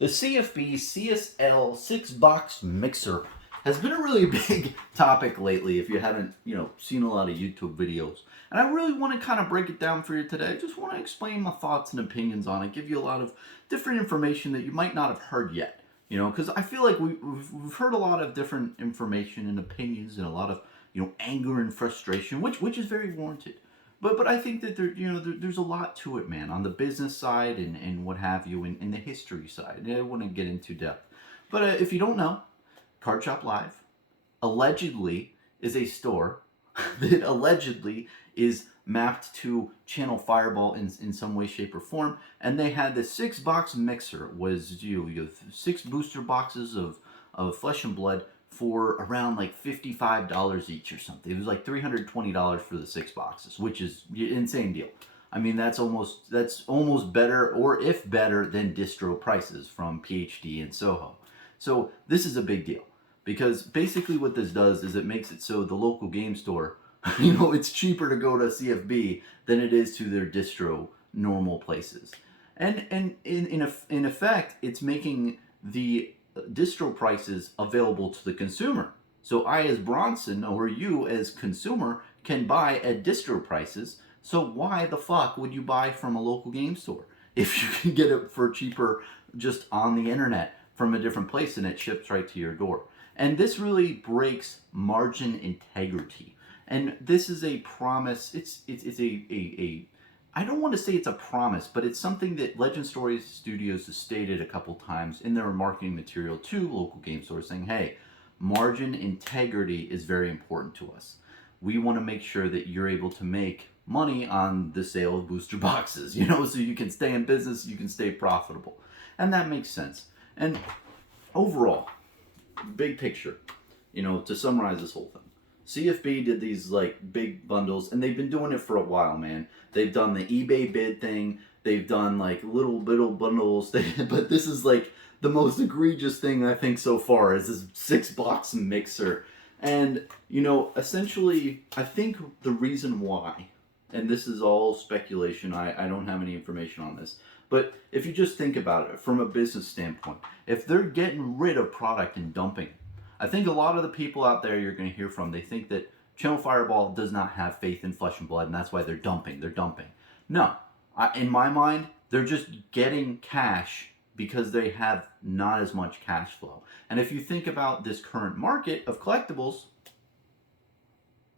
The CFB CSL 6-box mixer has been a really big topic lately if you haven't, seen a lot of YouTube videos. And I really want to kind of break it down for you today. I just want to explain my thoughts and opinions on it, give you a lot of different information that you might not have heard yet. Because I feel like we've heard a lot of different information and opinions and a lot of, anger and frustration, which is very warranted. But I think that there's a lot to it, man, on the business side and what have you, and the history side. I wouldn't get into depth. But if you don't know, Card Shop Live allegedly is a store that allegedly is mapped to Channel Fireball in some way, shape, or form. And they had the 6-box mixer, was you have 6 booster boxes of Flesh and Blood for around like $55 each or something. It was like $320 for the 6 boxes, which is an insane deal. I mean, that's almost better, or if better, than distro prices from PhD and Soho. So this is a big deal because basically what this does is it makes it so the local game store, it's cheaper to go to CFB than it is to their distro normal places. And in effect, it's making the distro prices available to the consumer. So I as Bronson, or you as consumer, can buy at distro prices. So why the fuck would you buy from a local game store if you can get it for cheaper just on the internet from a different place and it ships right to your door? And this really breaks margin integrity. And this is a promise. It's a I don't want to say it's a promise, but it's something that Legend Stories Studios has stated a couple times in their marketing material to local game stores, saying, hey, margin integrity is very important to us. We want to make sure that you're able to make money on the sale of booster boxes, so you can stay in business, you can stay profitable. And that makes sense. And overall, big picture, to summarize this whole thing. CFB did these like big bundles, and they've been doing it for a while, man. They've done the eBay bid thing. They've done like little bundles. But this is like the most egregious thing I think so far is this 6-box mixer. And essentially, I think the reason why, and this is all speculation. I don't have any information on this. But if you just think about it from a business standpoint, if they're getting rid of product and dumping, I think a lot of the people out there you're going to hear from, they think that Channel Fireball does not have faith in Flesh and Blood, and that's why they're dumping. No. In my mind, they're just getting cash because they have not as much cash flow. And if you think about this current market of collectibles,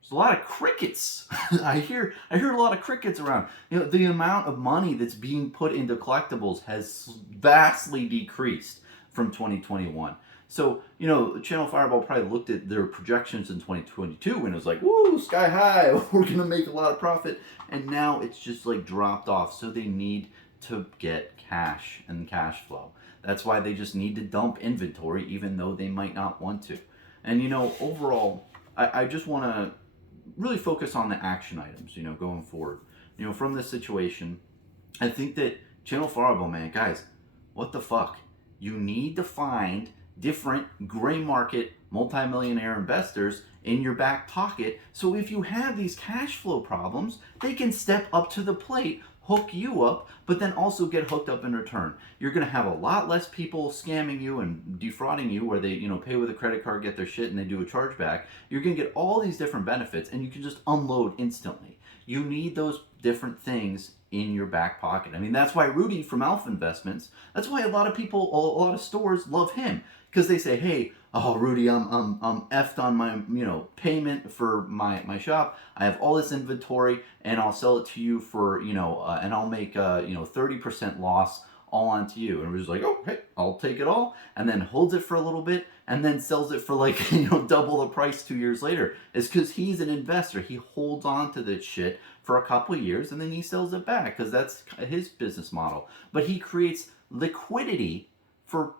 there's a lot of crickets. I hear a lot of crickets around. The amount of money that's being put into collectibles has vastly decreased from 2021. So, Channel Fireball probably looked at their projections in 2022 and it was like, woo, sky high, we're going to make a lot of profit. And now it's just like dropped off. So they need to get cash and cash flow. That's why they just need to dump inventory, even though they might not want to. And, overall, I just want to really focus on the action items, going forward. From this situation, I think that Channel Fireball, man, guys, what the fuck? You need to find different gray market multimillionaire investors in your back pocket, so if you have these cash flow problems, they can step up to the plate, hook you up, but then also get hooked up in return. You're going to have a lot less people scamming you and defrauding you where they pay with a credit card, get their shit, and they do a chargeback. You're going to get all these different benefits, and you can just unload instantly. You need those different things in your back pocket. I mean, that's why Rudy from Alpha Investments, that's why a lot of stores love him, because they say, hey, oh, Rudy, I'm effed on my, payment for my shop. I have all this inventory and I'll sell it to you for, and I'll make, 30% loss all onto you. And Rudy's like, oh, hey, I'll take it all. And then holds it for a little bit and then sells it for like, double the price 2 years later. It's because he's an investor. He holds on to this shit for a couple of years and then he sells it back because that's his business model. But he creates liquidity for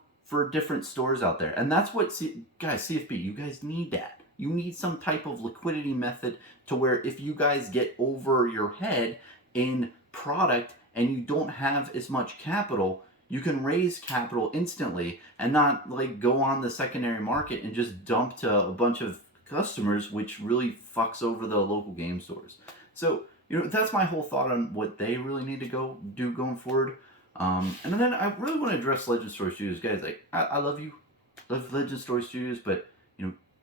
different stores out there. And that's what, guys, CFB, you guys need that. You need some type of liquidity method to where if you guys get over your head in product and you don't have as much capital, you can raise capital instantly and not like go on the secondary market and just dump to a bunch of customers, which really fucks over the local game stores. So, that's my whole thought on what they really need to go do going forward. And then I really want to address Legend Story Studios, guys. Like, I love you, love Legend Story Studios, but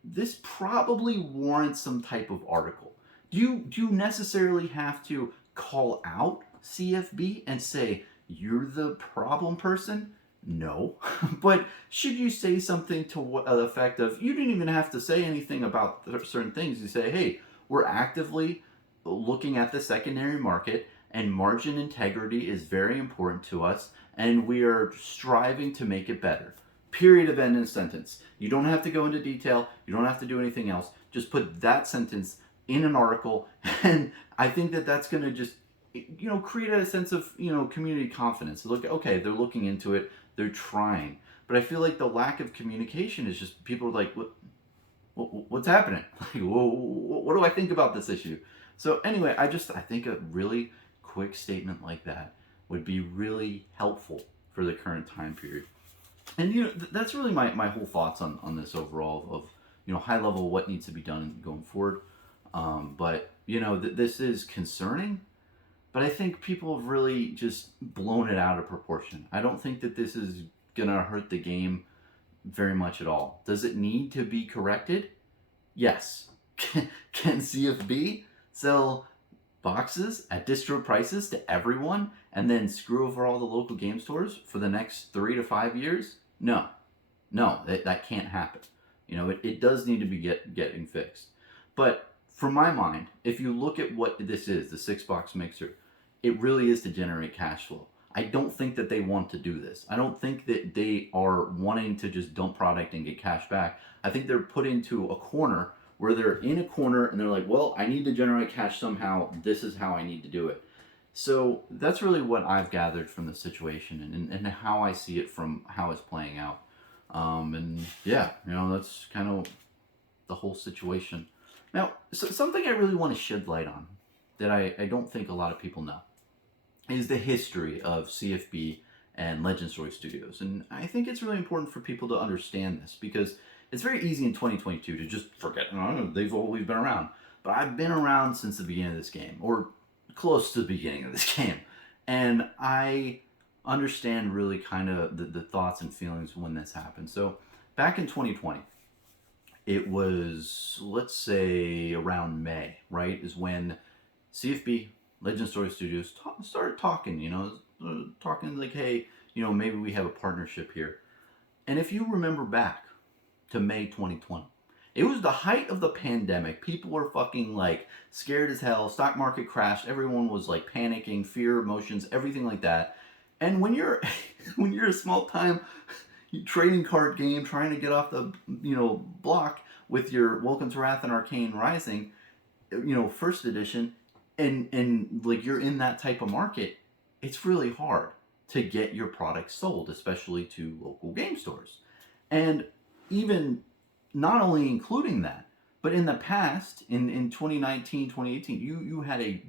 this probably warrants some type of article. Do you necessarily have to call out CFB and say you're the problem person? No, but should you say something to the effect of you didn't even have to say anything about certain things. You say, hey, we're actively looking at the secondary market, and margin integrity is very important to us, and we are striving to make it better. Period of end of sentence. You don't have to go into detail. You don't have to do anything else. Just put that sentence in an article, and I think that that's going to just create a sense of community confidence. Look, okay, they're looking into it. They're trying. But I feel like the lack of communication is just people are like, what's happening? Like, what do I think about this issue? So anyway, I think a really quick statement like that would be really helpful for the current time period. And that's really my whole thoughts on this overall of high level what needs to be done going forward. But this is concerning. But I think people have really just blown it out of proportion. I don't think that this is gonna hurt the game very much at all. Does it need to be corrected? Yes. Can CFB sell boxes at distro prices to everyone and then screw over all the local game stores for the next 3 to 5 years? No, that can't happen. It does need to be getting fixed. But for my mind, if you look at what this is, the 6-box mixer, it really is to generate cash flow. I don't think that they want to do this. I don't think that they are wanting to just dump product and get cash back. I think they're put into a corner where they're in a corner and they're like, well, I need to generate cash somehow. This is how I need to do it. So that's really what I've gathered from the situation and how I see it from how it's playing out. And yeah, that's kind of the whole situation. Now, something I really want to shed light on that I don't think a lot of people know is the history of CFB and Legend Story Studios. And I think it's really important for people to understand this because it's very easy in 2022 to just forget, they've always been around. But I've been around since the beginning of this game, or close to the beginning of this game. And I understand really kind of the thoughts and feelings when this happened. So back in 2020, it was, let's say, around May, right, is when CFB, Legend Story Studios, started talking, talking like, hey, maybe we have a partnership here. And if you remember back to May 2020, it was the height of the pandemic. People were fucking like scared as hell. Stock market crashed. Everyone was like panicking, fear, emotions, everything like that. And when you're when you're a small time trading card game trying to get off the block with your Welcome to Wrath and Arcane Rising, first edition, and like you're in that type of market, it's really hard to get your product sold, especially to local game stores. And even not only including that, but in the past, in 2019, 2018, you had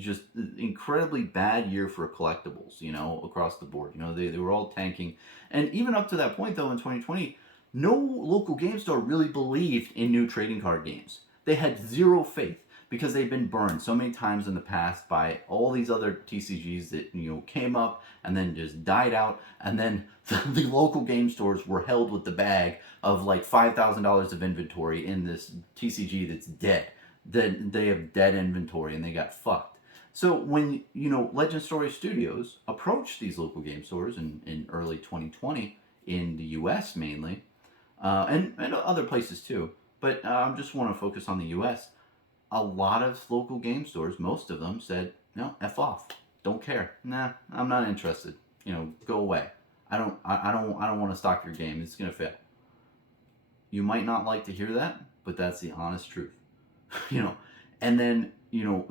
just incredibly bad year for collectibles, across the board. They were all tanking. And even up to that point, though, in 2020, no local game store really believed in new trading card games. They had zero faith because they've been burned so many times in the past by all these other TCGs that came up and then just died out, and then the local game stores were held with the bag of like $5,000 of inventory in this TCG that's dead. Then they have dead inventory and they got fucked. So when Legend Story Studios approached these local game stores in early 2020 in the U.S. mainly, and other places too, but I just want to focus on the U.S. A lot of local game stores, most of them said, no, F off. Don't care. Nah, I'm not interested. Go away. I don't want to stock your game. It's going to fail. You might not like to hear that, but that's the honest truth. And then,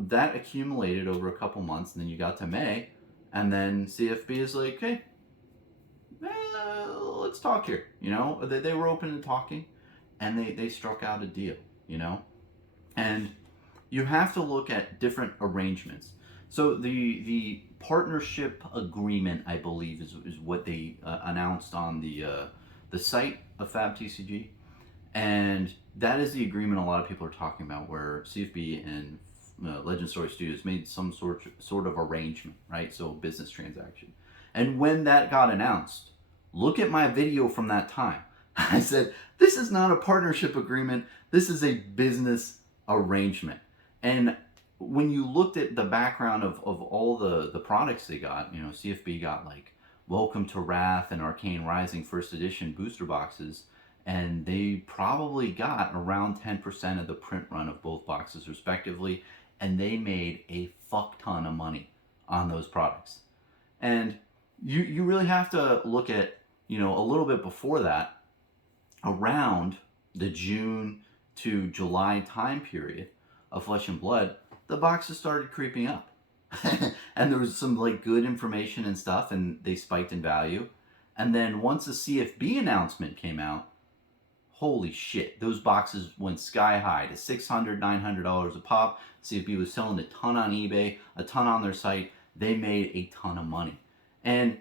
that accumulated over a couple months, and then you got to May, and then CFB is like, hey, let's talk here. They were open to talking, and they struck out a deal, and you have to look at different arrangements. So the partnership agreement, I believe, is what they announced on the site of FabTCG, and that is the agreement a lot of people are talking about, where CFB and Legend Story Studios made some sort of arrangement, right? So a business transaction, And when that got announced, look at my video from that time. I said, this is not a partnership agreement. This is a business arrangement. And when you looked at the background of all the products they got, CFB got like Welcome to Wrath and Arcane Rising first edition booster boxes, and they probably got around 10% of the print run of both boxes respectively, and they made a fuck ton of money on those products. And you really have to look at, a little bit before that, around the June to July time period of Flesh and Blood, the boxes started creeping up. And there was some like good information and stuff, and they spiked in value. And then once the CFB announcement came out, holy shit, those boxes went sky high to $600, $900 a pop. CFB was selling a ton on eBay, a ton on their site. They made a ton of money. And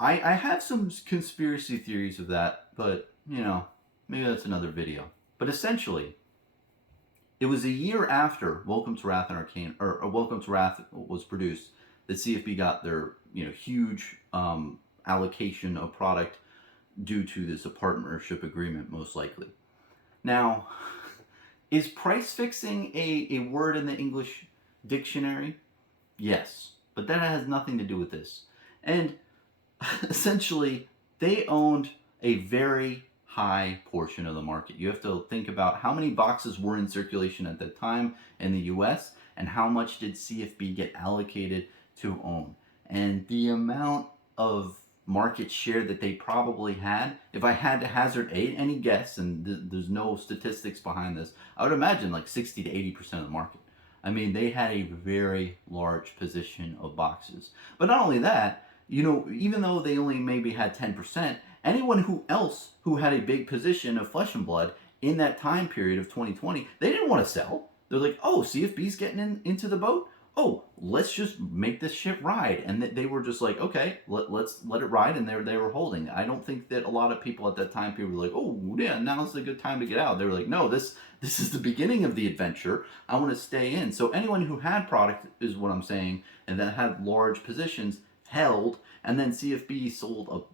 I have some conspiracy theories of that, but, maybe that's another video. But essentially, it was a year after Welcome to Wrath and Arcane, or Welcome to Wrath was produced, that CFB got their, huge allocation of product due to this partnership agreement, most likely. Now, is price fixing a word in the English dictionary? Yes, but that has nothing to do with this. And essentially, they owned a very high portion of the market. You have to think about how many boxes were in circulation at that time in the US and how much did CFB get allocated to own. And the amount of market share that they probably had, if I had to hazard any guess, and there's no statistics behind this, I would imagine like 60 to 80% of the market. I mean, they had a very large position of boxes. But not only that, even though they only maybe had 10%, anyone else who had a big position of Flesh and Blood in that time period of 2020, they didn't want to sell. They're like, oh, CFB's getting into the boat? Oh, let's just make this shit ride. And they were just like, okay, let's let it ride, and they were holding. I don't think that a lot of people at that time period were like, oh, yeah, now's a good time to get out. They were like, no, this is the beginning of the adventure. I want to stay in. So anyone who had product, is what I'm saying, and that had large positions, held, and then CFB sold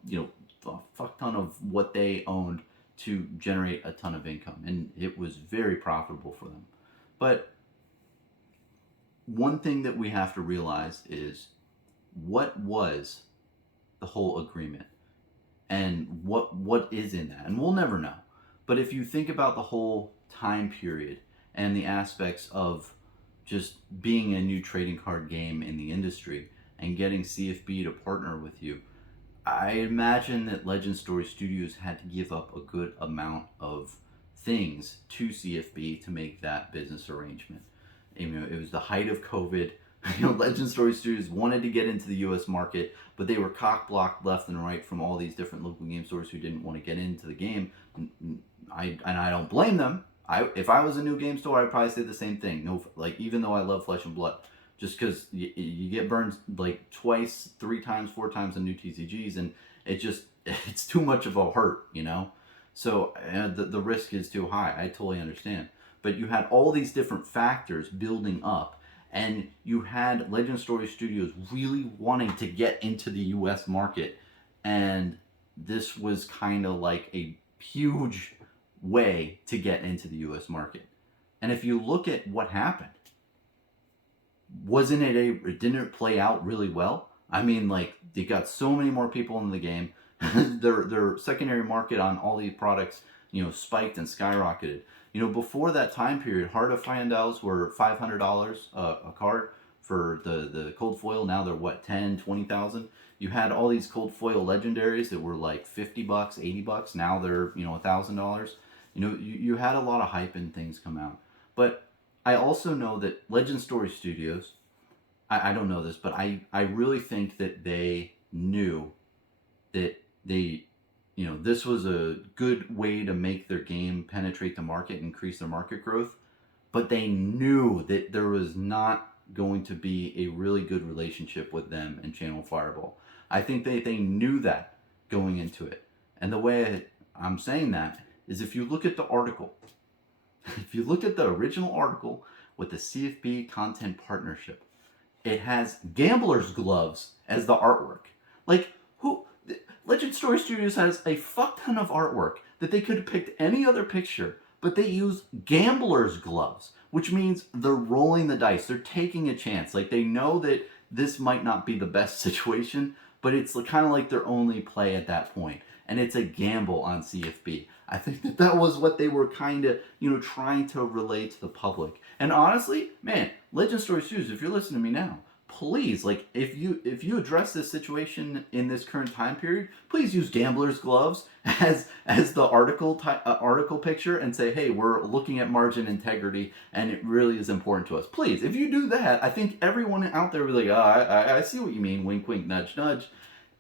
a fuck ton of what they owned to generate a ton of income, and it was very profitable for them. But one thing that we have to realize is, what was the whole agreement, and what is in that, and we'll never know. But if you think about the whole time period and the aspects of just being a new trading card game in the industry and getting CFB to partner with you, I imagine that Legend Story Studios had to give up a good amount of things to CFB to make that business arrangement. It was the height of COVID. Legend Story Studios wanted to get into the U.S. market, but they were cock-blocked left and right from all these different local game stores who didn't want to get into the game. I don't blame them. If I was a new game store, I'd probably say the same thing. Even though I love Flesh and Blood, just because you get burned like twice, 3 times, 4 times on new TCGs, and it's too much of a hurt, So the risk is too high. I totally understand. But you had all these different factors building up, and you had Legend Story Studios really wanting to get into the U.S. market, and this was kind of like a huge way to get into the U.S. market. And if you look at what happened, didn't it play out really well? I mean, they got so many more people in the game. their secondary market on all these products, spiked and skyrocketed. Before that time period, Heart of Fyendals were $500 a card for the cold foil. Now they're what, 10, 20,000? You had all these cold foil legendaries that were like $50, $80. Now they're, $1,000. You had a lot of hype and things come out. But I also know that Legend Story Studios, I don't know this, but I really think that they knew that this was a good way to make their game penetrate the market, increase their market growth, but they knew that there was not going to be a really good relationship with them and Channel Fireball. I think they knew that going into it. And the way I'm saying that is, if you look at the article, if you look at the original article with the CFB content partnership, it has gambler's gloves as the artwork. Like, who? Legend Story Studios has a fuck ton of artwork that they could have picked any other picture, but they use gambler's gloves, which means they're rolling the dice. They're taking a chance. Like, they know that this might not be the best situation, but it's kind of like their only play at that point. And it's a gamble on CFB. I think that that was what they were kind of, trying to relay to the public. And honestly, man, Legend Story Studios, if you're listening to me now, please, like, if you address this situation in this current time period, please use gambler's gloves as the article picture and say, hey, we're looking at margin integrity and it really is important to us. Please, if you do that, I think everyone out there will be like, I see what you mean, wink wink, nudge nudge.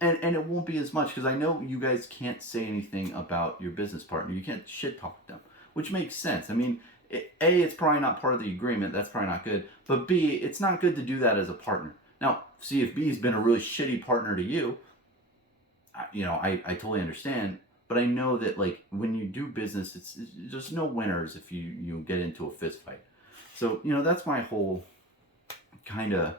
And it won't be as much, because I know you guys can't say anything about your business partner. You can't shit talk them, which makes sense. I mean, A, it's probably not part of the agreement. That's probably not good. But B, it's not good to do that as a partner. Now, CFB's been a really shitty partner to you. I totally understand. But I know that, like, when you do business, it's there's no winners if you get into a fist fight. So, that's my whole kind of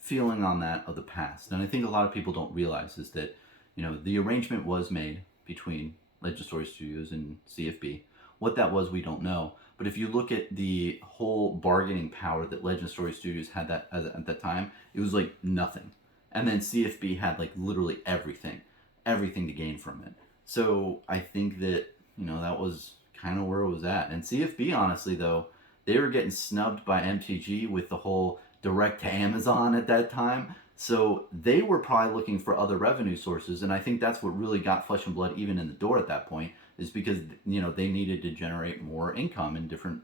feeling on that of the past. And I think a lot of people don't realize is that, the arrangement was made between Legend Story Studios and CFB. What that was, we don't know. But if you look at the whole bargaining power that Legend Story Studios had at that time, it was like nothing. And then CFB had like literally everything to gain from it. So I think that, that was kind of where it was at. And CFB, honestly, though, they were getting snubbed by MTG with the whole direct to Amazon at that time. So they were probably looking for other revenue sources. And I think that's what really got Flesh and Blood even in the door at that point, is because, they needed to generate more income in different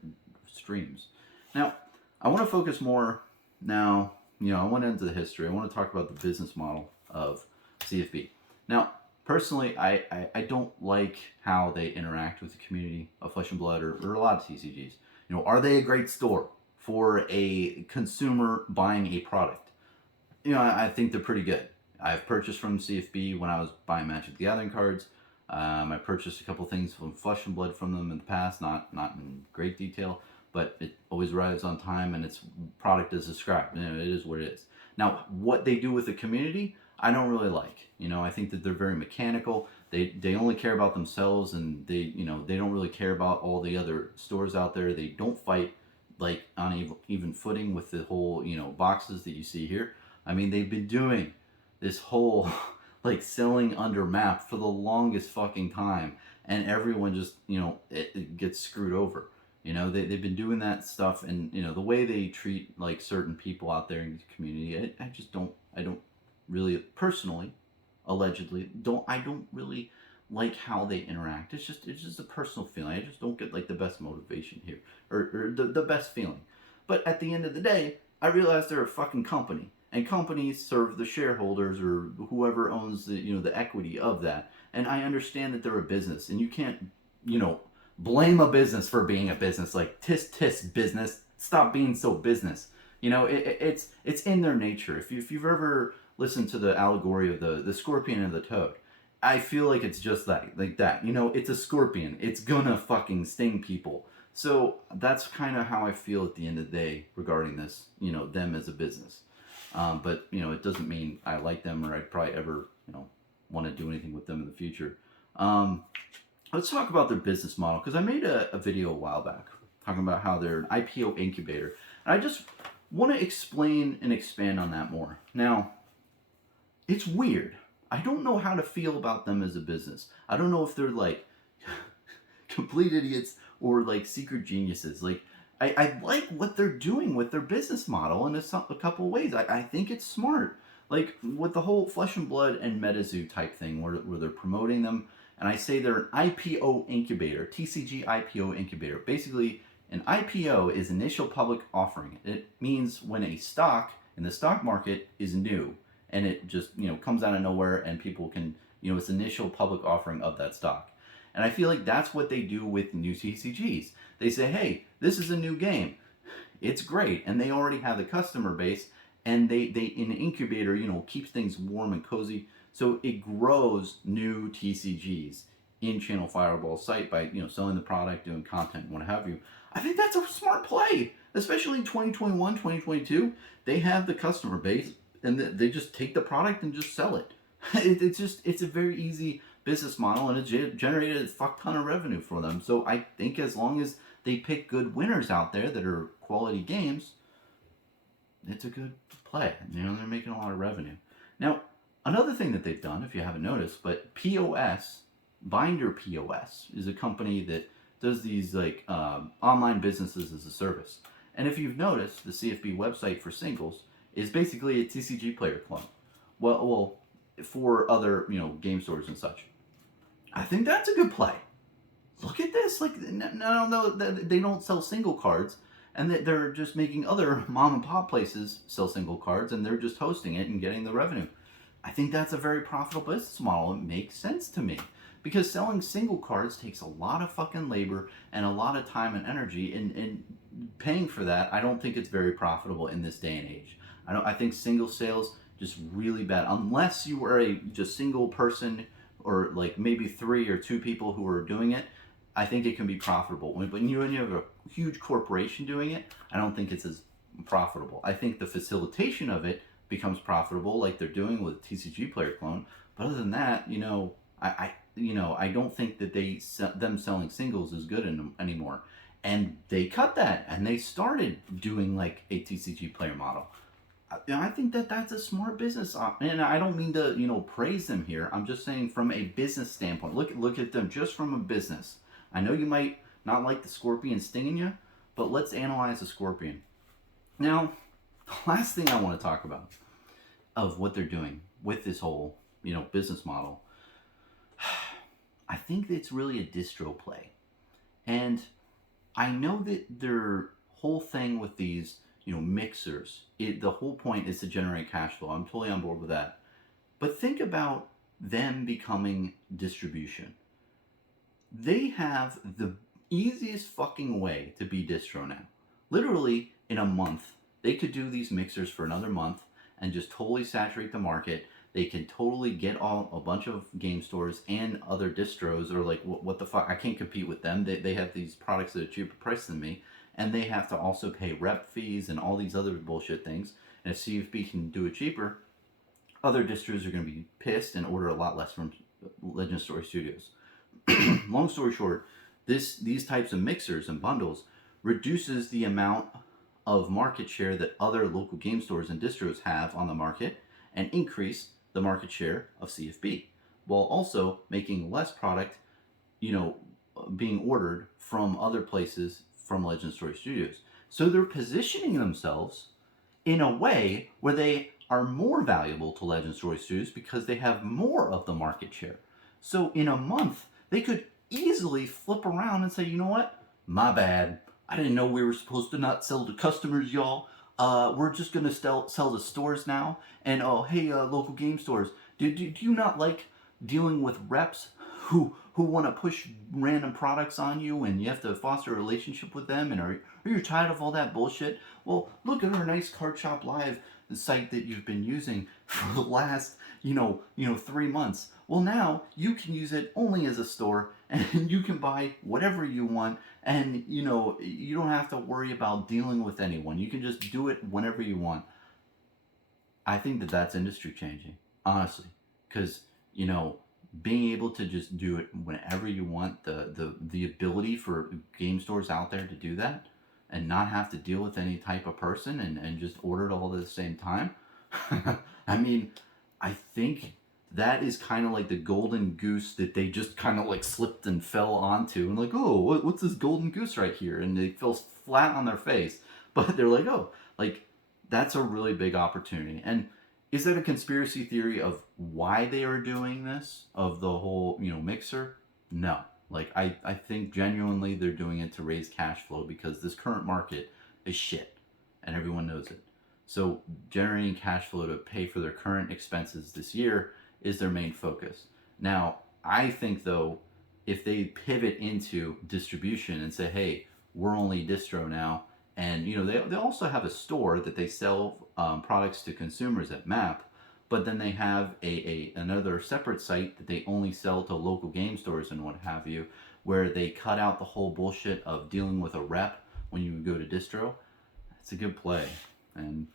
streams. Now, I want to focus more now, I want to into the history. I want to talk about the business model of CFB. Now, personally, I don't like how they interact with the community of Flesh and Blood or a lot of TCGs. Are they a great store for a consumer buying a product? I think they're pretty good. I've purchased from CFB when I was buying Magic the Gathering cards. I purchased a couple things from Flesh and Blood from them in the past, not in great detail, but it always arrives on time and its product is described. It is what it is. Now, what they do with the community, I don't really like. I think that they're very mechanical. They only care about themselves, and they don't really care about all the other stores out there. They don't fight like on even footing with the whole boxes that you see here. I mean, they've been doing this whole like selling under map for the longest fucking time, and everyone just it gets screwed over. They've been doing that stuff, and the way they treat like certain people out there in the community, I don't really personally, allegedly, I don't really like how they interact. It's just a personal feeling. I just don't get like the best motivation here, or the best feeling. But at the end of the day, I realize they're a fucking company, and companies serve the shareholders or whoever owns the equity of that. And I understand that they're a business, and you can't blame a business for being a business. Like, tis business, stop being so business. It's in their nature. If you've ever listened to the allegory of the scorpion and the toad, I feel like it's just like that. It's a scorpion. It's gonna fucking sting people. So that's kind of how I feel at the end of the day regarding this, them as a business. But, it doesn't mean I like them or I'd probably ever, want to do anything with them in the future. Let's talk about their business model, because I made a video a while back talking about how they're an IPO incubator. And I just want to explain and expand on that more. Now, it's weird. I don't know how to feel about them as a business. I don't know if they're like complete idiots or like secret geniuses. Like, I like what they're doing with their business model in a couple ways. I think it's smart. Like with the whole Flesh and Blood and MetaZoo type thing where they're promoting them. And I say they're an IPO incubator, TCG IPO incubator. Basically, an IPO is initial public offering. It means when a stock in the stock market is new and it just, comes out of nowhere and people can, it's initial public offering of that stock. And I feel like that's what they do with new TCGs. They say, hey, this is a new game. It's great. And they already have the customer base, and they in an incubator, keeps things warm and cozy. So it grows new TCGs in Channel Fireball's site by, selling the product, doing content, what have you. I think that's a smart play, especially in 2021, 2022. They have the customer base, and they just take the product and just sell it. It's a very easy business model, and it generated a fuck ton of revenue for them. So I think as long as they pick good winners out there that are quality games, it's a good play. They're making a lot of revenue. Now, another thing that they've done, if you haven't noticed, but POS, Binder POS, is a company that does these like online businesses as a service. And if you've noticed, the CFB website for singles is basically a TCG player clone. Well, for other game stores and such. I think that's a good play. Look at this. Like, no, they don't sell single cards, and they're just making other mom and pop places sell single cards, and they're just hosting it and getting the revenue. I think that's a very profitable business model. It makes sense to me. Because selling single cards takes a lot of fucking labor and a lot of time and energy, and paying for that, I don't think it's very profitable in this day and age. I think single sales just really bad, unless you were a just single person or like maybe 3 or 2 people who are doing it. I think it can be profitable. When you have a huge corporation doing it, I don't think it's as profitable. I think the facilitation of it becomes profitable, like they're doing with TCG Player Clone. But other than that, I don't think that them selling singles is good anymore. And they cut that, and they started doing like a TCG player model. I think that that's a smart business, and I don't mean to praise them here. I'm just saying from a business standpoint. Look at them just from a business. I know you might not like the scorpion stinging you, but let's analyze the scorpion. Now, the last thing I want to talk about of what they're doing with this whole business model, I think it's really a distro play, and I know that their whole thing with these mixers, the whole point is to generate cash flow. I'm totally on board with that. But think about them becoming distribution. They have the easiest fucking way to be distro now. Literally, in a month, they could do these mixers for another month and just totally saturate the market. They can totally get a bunch of game stores and other distros, or like, what the fuck, I can't compete with them. They have these products at a cheaper price than me, and they have to also pay rep fees and all these other bullshit things. And if CFB can do it cheaper, other distros are going to be pissed and order a lot less from Legend Story Studios. Long story short, these types of mixers and bundles reduces the amount of market share that other local game stores and distros have on the market, and increase the market share of CFB, while also making less product, being ordered from other places from Legend Story Studios. So they're positioning themselves in a way where they are more valuable to Legend Story Studios because they have more of the market share. So in a month, they could easily flip around and say, you know what? My bad. I didn't know we were supposed to not sell to customers, y'all. We're just going to sell to stores now. And hey, local game stores, do you not like dealing with reps who want to push random products on you, and you have to foster a relationship with them, and are you tired of all that bullshit? Well, look at our nice Card Shop Live, the site that you've been using for the last 3 months. Well, now you can use it only as a store, and you can buy whatever you want, and you don't have to worry about dealing with anyone. You can just do it whenever you want. I think that that's industry changing, honestly, because being able to just do it whenever you want, the ability for game stores out there to do that and not have to deal with any type of person and just order it all at the same time. I mean, I think that is kind of like the golden goose that they just kind of like slipped and fell onto, and like, oh, what's this golden goose right here? And they fell flat on their face. But they're like, oh, like, that's a really big opportunity. And is that a conspiracy theory of why they are doing this, of the whole, mixer? No. Like, I think genuinely they're doing it to raise cash flow, because this current market is shit, and everyone knows it. So generating cash flow to pay for their current expenses this year is their main focus. Now, I think, though, if they pivot into distribution and say, hey, we're only distro now, and they also have a store that they sell products to consumers at MAP, but then they have another separate site that they only sell to local game stores and what have you, where they cut out the whole bullshit of dealing with a rep when you go to distro. It's a good play. And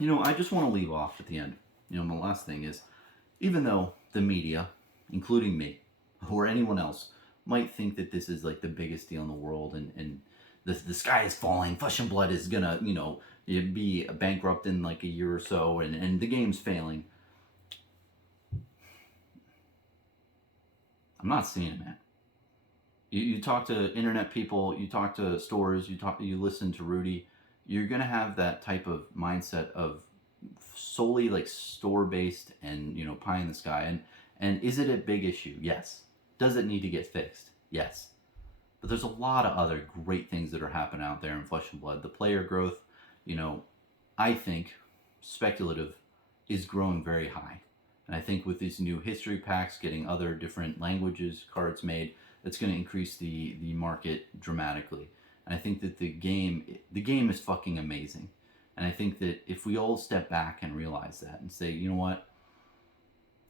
I just want to leave off at the end. My last thing is, Even though the media, including me, or anyone else, might think that this is like the biggest deal in the world, and the sky is falling, Flesh and Blood is gonna, be bankrupt in like a year or so, and the game's failing. I'm not seeing it, man. You talk to internet people, you talk to stores, you listen to Rudy, you're gonna have that type of mindset of solely like store based and pie in the sky. And is it a big issue? Yes. Does it need to get fixed? Yes. But there's a lot of other great things that are happening out there in Flesh and Blood. The player growth, I think, speculative, is growing very high. And I think with these new history packs, getting other different languages cards made, that's going to increase the market dramatically. And I think that the game is fucking amazing. And I think that if we all step back and realize that and say, you know what,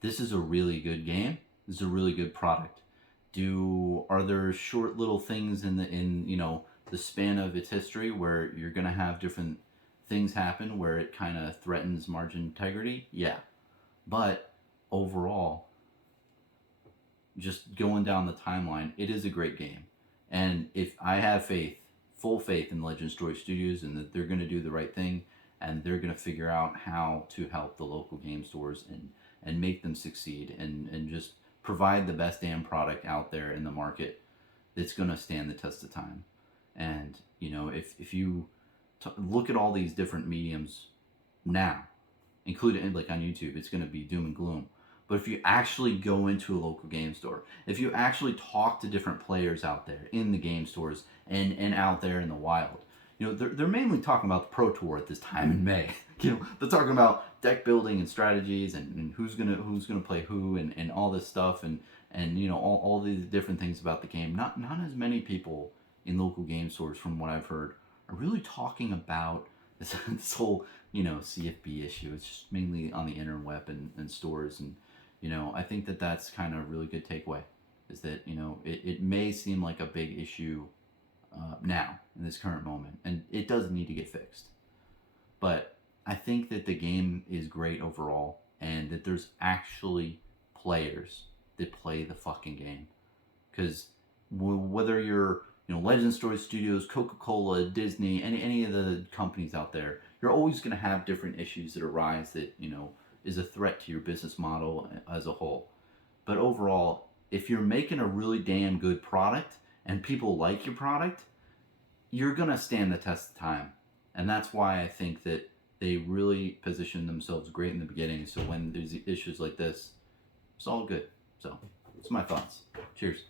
this is a really good game. This is a really good product. Are there short little things in the span of its history where you're gonna have different things happen where it kind of threatens margin integrity? Yeah, but overall, just going down the timeline, it is a great game. And if I have full faith in Legend Story Studios, and that they're going to do the right thing, and they're going to figure out how to help the local game stores and make them succeed, and just provide the best damn product out there in the market that's going to stand the test of time. And if you look at all these different mediums now, including like on YouTube, it's going to be doom and gloom. But if you actually go into a local game store, if you actually talk to different players out there in the game stores and out there in the wild, they're mainly talking about the Pro Tour at this time in May. They're talking about deck building and strategies, and who's gonna play who, and all this stuff, and all these different things about the game. Not as many people in local game stores, from what I've heard, are really talking about this whole CFB issue. It's just mainly on the interweb and stores, and I think that that's kind of a really good takeaway, is that it may seem like a big issue now in this current moment, and it does need to get fixed, but I think that the game is great overall, and that there's actually players that play the fucking game. Because whether you're Legend Story Studios, Coca-Cola, Disney, any of the companies out there, you're always going to have different issues that arise that is a threat to your business model as a whole. But overall, if you're making a really damn good product and people like your product, you're going to stand the test of time. And that's why I think that they really position themselves great in the beginning. So when there's issues like this, it's all good. So, that's my thoughts. Cheers.